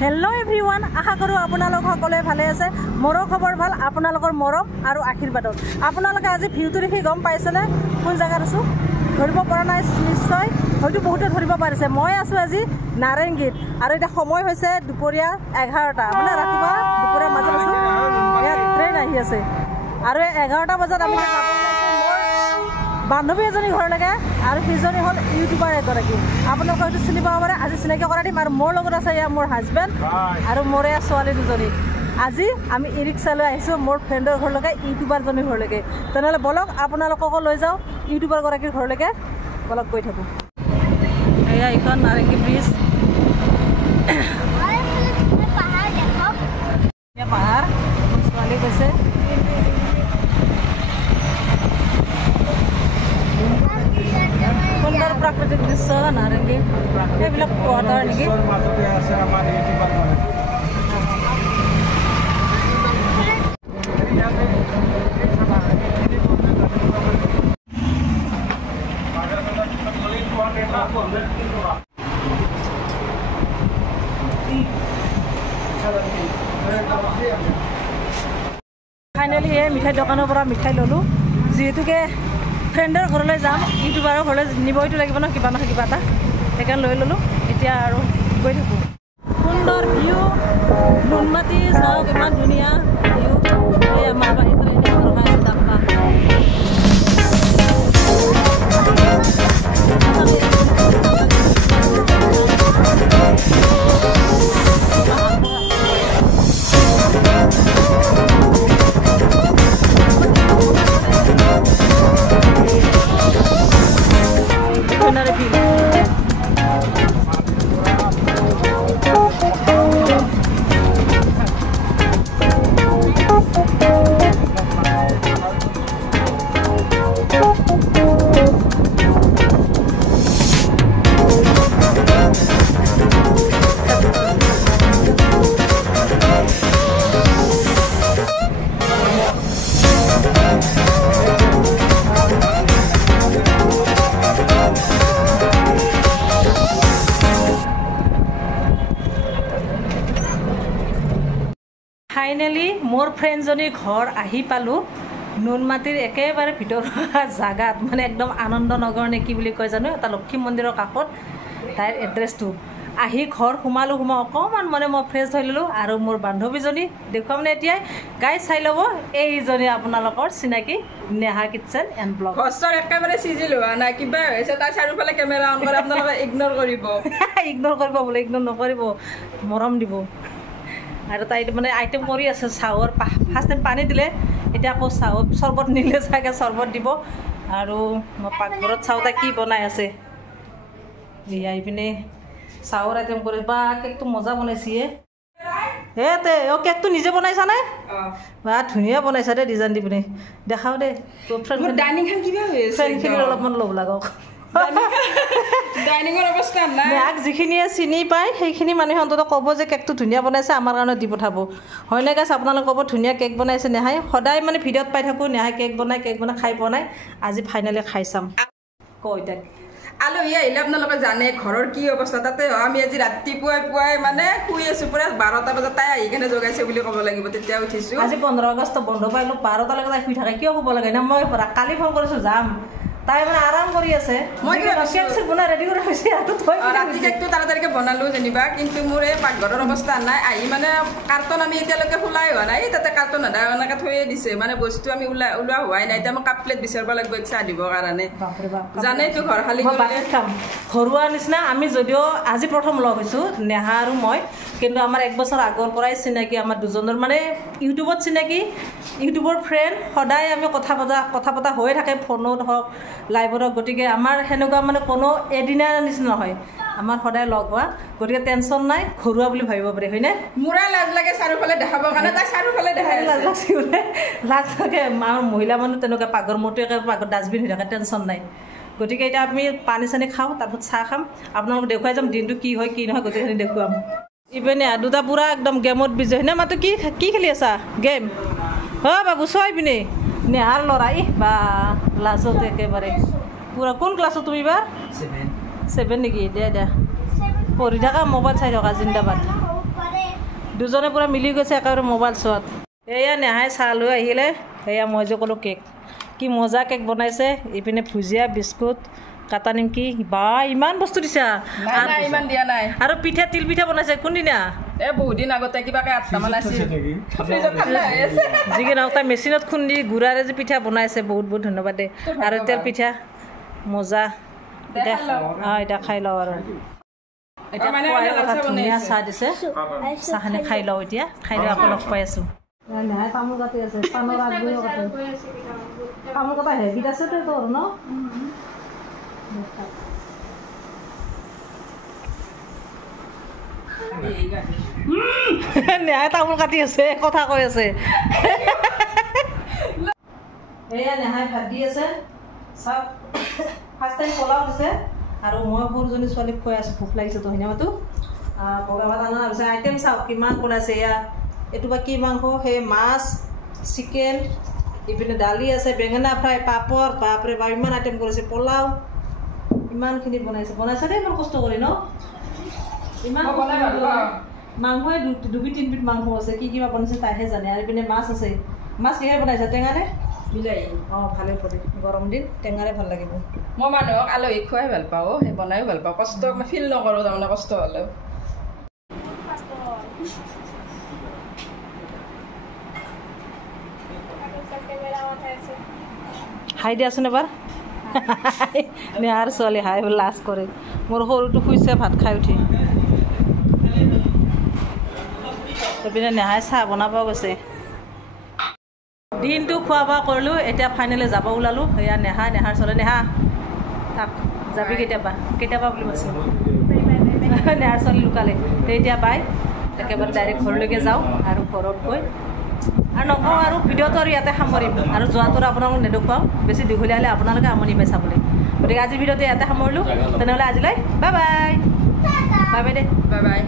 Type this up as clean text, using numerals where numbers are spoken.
Hello everyone आशा करूँ आपनालोक सकलोৱে ভালে আছে मोरो खबर ভাল आपनालोকৰ মৰম আৰু আশীৰ্বাদত आपनालोকে আজি ভিউটো দেখি গম পাইছেনে কোন জায়গাত আছো ধৰিব পৰা নাই নিশ্চয় হয়তো বহুতে ধৰিব পাৰিছে মই আছো আজি নাৰেংগীত আৰু এটা সময় হৈছে দুপৰীয়া 11টা মানে ৰাতিপুৱা দুপৰীয়া মাজত আছো ইয়াত ট্ৰেইন আহি আছে আৰু 11টা বজাত আমি যাব বান্ধৱী এজনী ঘৰলৈকে আৰু সিজনী হ'ল ইউটিউবাৰ এগৰাকী আপোনালোকে হয়তো চিনি পাব পাৰে আজি চিনাকি কৰাই দিম আৰু মোৰ লগত আছে ইয়াৰ মোৰ হাজবেণ্ড আৰু মোৰ এয়া ছোৱালী দুজনী আজি আমি ই ৰিক্সালৈ আহিছোঁ মোৰ ফ্ৰেণ্ডৰ ঘৰলৈকে ইউটিউবাৰজনীৰ ঘৰলৈকে তেনেহ'লে বলক আপোনালোককো লৈ যাওঁ ইউটিউবাৰ গৰাকীৰ ঘৰলৈকে বলক গৈ থাকোঁ এয়া এইখন নাৰেংগী ব্ৰিজ পাহাৰ ছোৱালী গৈছে সুন্দৰ প্ৰাকৃতিক দৃশ্য নাৰেংগী এইবিলাক কোৱাটাৰ নেকি ফাইনেলি এই মিঠাই দোকানৰ পৰা মিঠাই ল'লোঁ যিহেতুকে ফ্ৰেণ্ডৰ ঘৰলৈ যাম ইউটিউবাৰৰ ঘৰলৈ নিবইতো লাগিব ন কিবা নহয় কিবা এটা সেইকাৰণে লৈ ল'লোঁ এতিয়া আৰু গৈ থাকোঁ সুন্দৰ ভিউ নুনমাটি চাওক ইমান ধুনীয়া ভিউ এই আমাৰ বাৰীত ৰখাই আছে দাম্পা ফাইনেলি মোৰ ফ্ৰেণ্ডজনীৰ ঘৰ আহি পালোঁ নুনমাটিৰ একেবাৰে ভিতৰুৱা জাগাত মানে একদম আনন্দ নগৰ নে কি বুলি কয় জানো এটা লক্ষী মন্দিৰৰ কাষত তাইৰ এড্ৰেছটো আহি ঘৰ সোমালোঁ অকণমান মানে মই ফ্ৰেছ হৈ ল'লোঁ আৰু মোৰ বান্ধৱীজনী দেখুৱাম নে এতিয়াই গাই চাই ল'ব এইজনী আপোনালোকৰ চিনাকি নেহা কিটচেন এণ্ড ব্লগ ঘৰ একেবাৰে চিজিল হোৱা নাই কিবা হৈছে তাৰ চাৰিওফালে কেমেৰা অন কৰে আপোনালোকে ইগন'ৰ কৰিব বোলে ইগন'ৰ নকৰিব মৰম দিব আৰু তাই মানে আইটেম কৰি আছে চাহৰ ফাৰ্ষ্ট টাইম পানী দিলে এতিয়া আকৌ চাহত চৰ্বত নিলে চাগে চৰ্বত দিব আৰু মই পাকঘৰত চাওঁ তাই কি বনাই আছে আহি পিনে চাহৰ আইটেম কৰি বা কেকটো মজা বনাইছে হে তে অ কেকটো নিজে বনাইছানে বা ধুনীয়া বনাইছা দে ডিজাইন দি পিনে দেখাও দে তোৰ ফ্ৰেণ্ডখিনিৰ অলপমান ল'ব লাগক যিখিনিয়ে চিনি পায় সেইখিনি মানুহে অন্তত ক'ব যে কেকটো ধুনীয়া বনাইছে আমাৰ কাৰণে দি পঠাব হয়নে গাইছ আপোনালোকে ক'ব ধুনীয়া কেক বনাইছে নেহাই সদায় মানে ভিডিঅ'ত পাই থাকোঁ নেহাই কেক বনাই খাই পোৱা নাই আজি ফাইনেলি খাই চাম কৈ তাক আলহী আহিলে আপোনালোকে জানে ঘৰৰ কি অৱস্থা তাতে আমি আজি ৰাতিপুৱাই মানে শুই আছোঁ পুৰা 12টা বজাত তাই আহি কেনে জগাইছে বুলি ক'ব লাগিব তেতিয়া উঠিছোঁ আজি 15 আগষ্ট বন্ধ পাইলোঁ 12টালৈকে তাই শুই থাকে কিয় ক'ব লাগে না মই কালি ফোন কৰিছোঁ যাম তাই মানে আৰাম কৰি আছে মই কেক বনাই ৰেডি কৰি হৈছে ৰাতি কেকটো তাড়াতাড়িকৈ বনালোঁ যেনিবা কিন্তু মোৰ এই পাকঘৰৰ অৱস্থা নাই আহি মানে কাৰ্টন আমি এতিয়ালৈকে খোলাই হোৱা নাই তাতে কাৰ্টন সদায় এনেকৈ থৈয়ে দিছে মানে বস্তু আমি ওলোৱা হোৱাই নাই এতিয়া মই কাপ প্লেট বিচাৰিব লাগিব চাহ দিবৰ কাৰণে জানেইতো ঘৰ খালি খাম ঘৰুৱা নিচিনা আমি যদিও আজি প্ৰথম লগ হৈছোঁ নেহা আৰু মই কিন্তু আমাৰ 1 বছৰ আগৰ পৰাই চিনাকি আমাৰ দুজনৰ মানে ইউটিউবত চিনাকি ইউটিউবৰ ফ্ৰেণ্ড সদায় আমি কথা পতা হৈয়ে থাকে ফোনত হওক লাইভত গতিকে আমাৰ সেনেকুৱা মানে কোনো এদিনাৰ নিচিনা নহয় আমাৰ সদায় লগ হোৱা গতিকে টেনশ্যন নাই ঘৰুৱা বুলি ভাবিব পাৰি হয়নে মোৰে লাজ লাগে চাৰিওফালে দেখাবৰ কাৰণে তাই চাৰিওফালে দেখাই লাজ লাগছে বোলে লাজ লাগে আমাৰ মহিলা মানুহ তেনেকুৱা পাকঘৰ মোৰটো একেবাৰে পাকঘৰ ডাষ্টবিন হৈ থাকে টেনশ্যন নাই গতিকে এতিয়া আমি পানী চানী খাওঁ তাৰপিছত চাহ খাম আপোনালোকক দেখুৱাই যাম দিনটো কি হয় কি নহয় গোটেইখিনি দেখুৱাম ইপিনে দুটা পুৰা একদম গেমত বিজি হয় না মাতো কি খেলি আছা গেম বাবু চয় পিনে নেহাৰ ল'ৰাই বা লাজত একেবাৰে পুৰা কোন ক্লাছত তুমি এইবাৰ 7 নেকি দিয়া দিয়া পঢ়ি থাকা মোবাইল চাই থকা জিন্দাবাদ দুজনে পূৰা মিলি গৈছে একেবাৰে মোবাইল চোৱাত। এয়া নেহাই চাহ লৈ আহিলে। এয়া মই যে ক'লোঁ কেক, কি মজা কেক বনাইছে। ইপিনে ভুজিয়া, বিস্কুট, কাটা নিমকি, বা ইমান বস্তু দিছা। নাই ইমান দিয়া নাই। আৰু পিঠা, তিল পিঠা বনাইছে কোনদিনা? বহুত দিন আগতে কিবাকে 8টামান আছিল। যিকি নহওক তাই মেচিনত খুন্দি গুড়াৰে যে পিঠা বনাইছে, বহুত বহুত ধন্যবাদ দেই। আৰু তেল পিঠা মজা। এতিয়া খাই লওঁ আৰু এতিয়া খোৱাৰ কথা ধুনীয়া চাহ দিছে। চাহখিনি খাই লওঁ এতিয়া, খাই লৈ আকৌ লগ পাই আছোঁ। নেহাই তামোল কাটি আছে, পাণৰ আগবঢ়িও কাটি তামোল কটা হেভিত আছে তোৰ ন? নেহাই তামোল কাটি আছে, কথা কৈ আছে। এয়া নেহাই ভাত দি আছে। চাওক ফাৰ্ষ্ট টাইম পোলাও দিছে আৰু মই সৰুজনী ছোৱালীক খুৱাই আছোঁ। ভোক লাগিছে তো সিনেমাটো বগা ভাত অনা হৈছে। আইটেম চাওক কিমান বনাইছে। এয়া এইটো বা কি মাংস, সেই মাছ, চিকেন, ইপিনে দালি আছে, বেঙেনা ফ্ৰাই, পাপৰ, বাপৰে বাপ ইমান আইটেম কৰিছে। পোলাও ইমানখিনি বনাইছে দেই, ইমান কষ্ট কৰি ন? ইমান মাংসই 2-3বিধ মাংস আছে। কি কিবা বনাইছে তাইহে জানে। আৰু ইপিনে মাছ আছে। মাছ কিহেৰে বনাইছে? টেঙাৰে? বিলাহী। ভালে পৰে, গৰম দিন টেঙাৰে ভাল লাগিব। মই মানুহক আলহী খুৱাই ভাল পাওঁ, সেই বনাইও ভাল পাওঁ। কষ্ট ফিল নকৰোঁ তাৰমানে কষ্ট হ'লেও। হাই দিয়াচোন এবাৰ। নেহাৰ ছোৱালী হাই লাজ কৰে। মোৰ সৰুটো শুইছে ভাত খাই উঠি। এইপিনে নেহাই চাহ বনাব গৈছে। দিনটো খোৱা বোৱা কৰিলোঁ, এতিয়া ফাইনেলি যাব ওলালোঁ। এয়া নেহাৰ ছোৱালী। নেহা তাক যাবি কেতিয়াবা বুলি কৈছে। নেহাৰ ছোৱালী লুকালে। এতিয়া বাই একেবাৰে ডাইৰেক্ট ঘৰলৈকে যাওঁ আৰু ঘৰত গৈ আৰু নকওঁ আৰু ভিডিঅ'টো আৰু ইয়াতে সামৰিম। আৰু যোৱাটো আপোনালোকক নেদেখুৱাওঁ, বেছি দীঘলীয়া হ'লে আপোনালোকে আমনি পাই চাবলৈ। গতিকে আজিৰ ভিডিঅ'টো ইয়াতে সামৰিলোঁ। তেনেহ'লে আজিলৈ বাই বাই। বাই বাই দে। Bye bye.